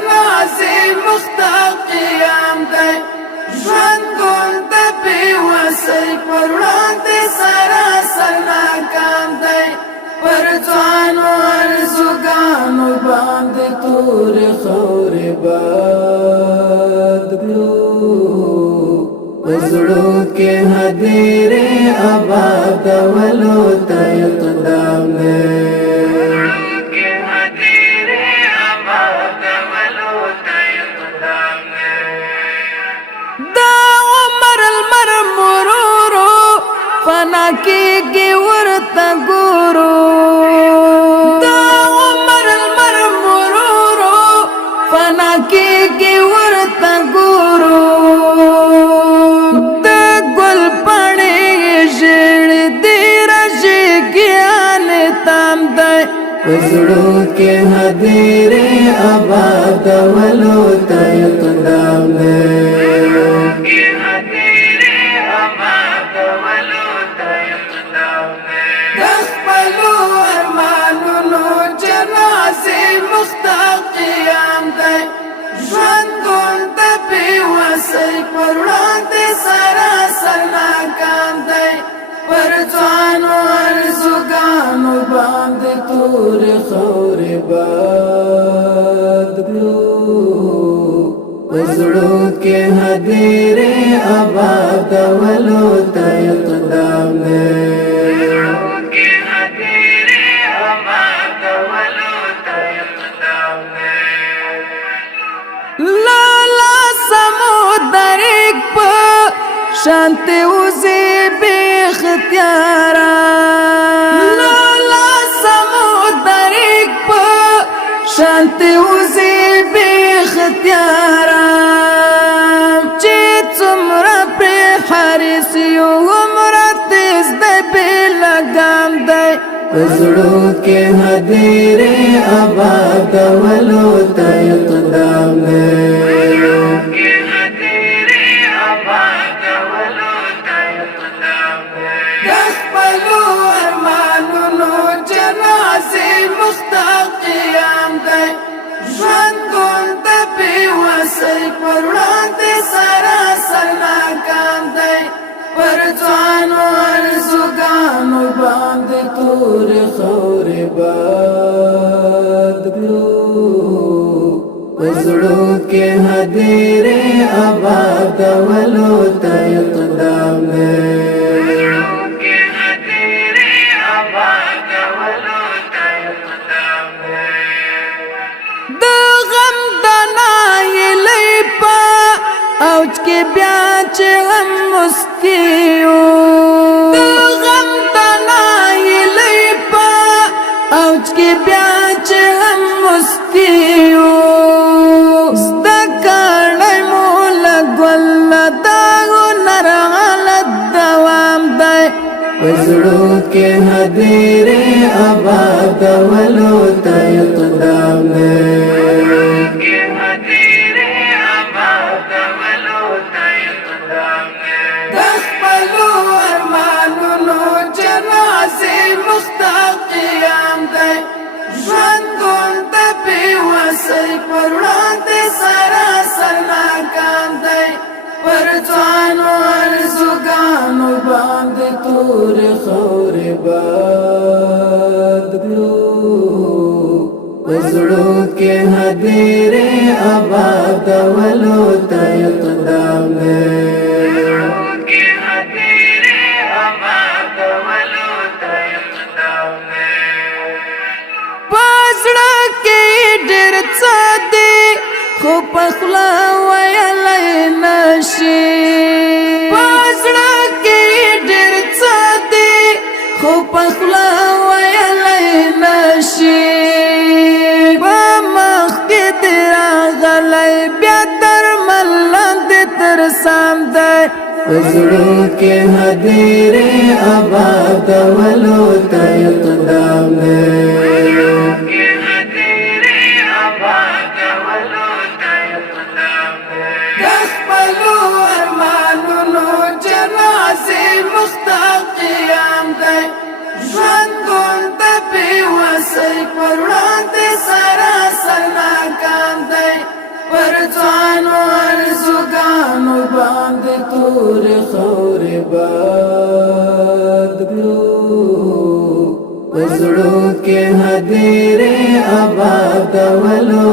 جنازې مخته قیام دی ژوند ګل د بېوسۍ پر وړاندې سراسر ناکام دی پر ځوانو ارزوګانو باندې تورې خاورې باد کړو په زړو کې هدیرې آبادولو ته اقدام دی فنا کېږي ورته ګورو دا عمر المر مرورو فنا کېږي ورته ګورو د ګل پاڼې ژړې دې راشګیان تام دی په زړو کې هدیرې آبادولو ته اقدام دی ژوند ګل د بېوسۍ پر وړاندې سراسر ناکام دی پر ځوانو ارزوګانو باندې تورې خاورې باد کړو په زړو کې هدیرې آبادولو ته اقدام دی شانتی اوزی بی اختیارا لالا سمودریک پا شانتی اوزی بی اختیارا چی چمرا پی حریسیو عمرا تیز دی بی لگام دی پزڑو کے هدیرے آبادولو تا اقدام دی ژوند ګل د بېوسۍ پر وړاندې سراسر ناکام دی پر ځوانو ارزوګانو باندې تورې خاورې باد کړو په زړو کې هدیرې آبادولو ته اقدام دی اوج کې بیا چې هم مسکیو د غم تنای لیپا اوج کې بیا چې هم مسکیو زدکړی مول ګل دا هنر حالت دوام دی پزړو کې هدیرې آبادولو ته اقدام دی ژوند ګل د بېوسۍ پر وړاندې سراسر ناکام دی پر ځوانو ارزوګانو باندې تورې خاورې باد کړو په زړو کې هدیرې آبادولو ته اقدام دی خو پخلا ویلی نشي پزړه کې ډېر څه دي خو پخلا ویلی نشي په مخ کې دې راغلی بیا درمل لاندې تر سام دی پزړو کې هدیرې آبادولو ته اقدام دی ژوند ګل د بېوسۍ پر وړاندې سراسر ناکام دی ډېرې آبادولو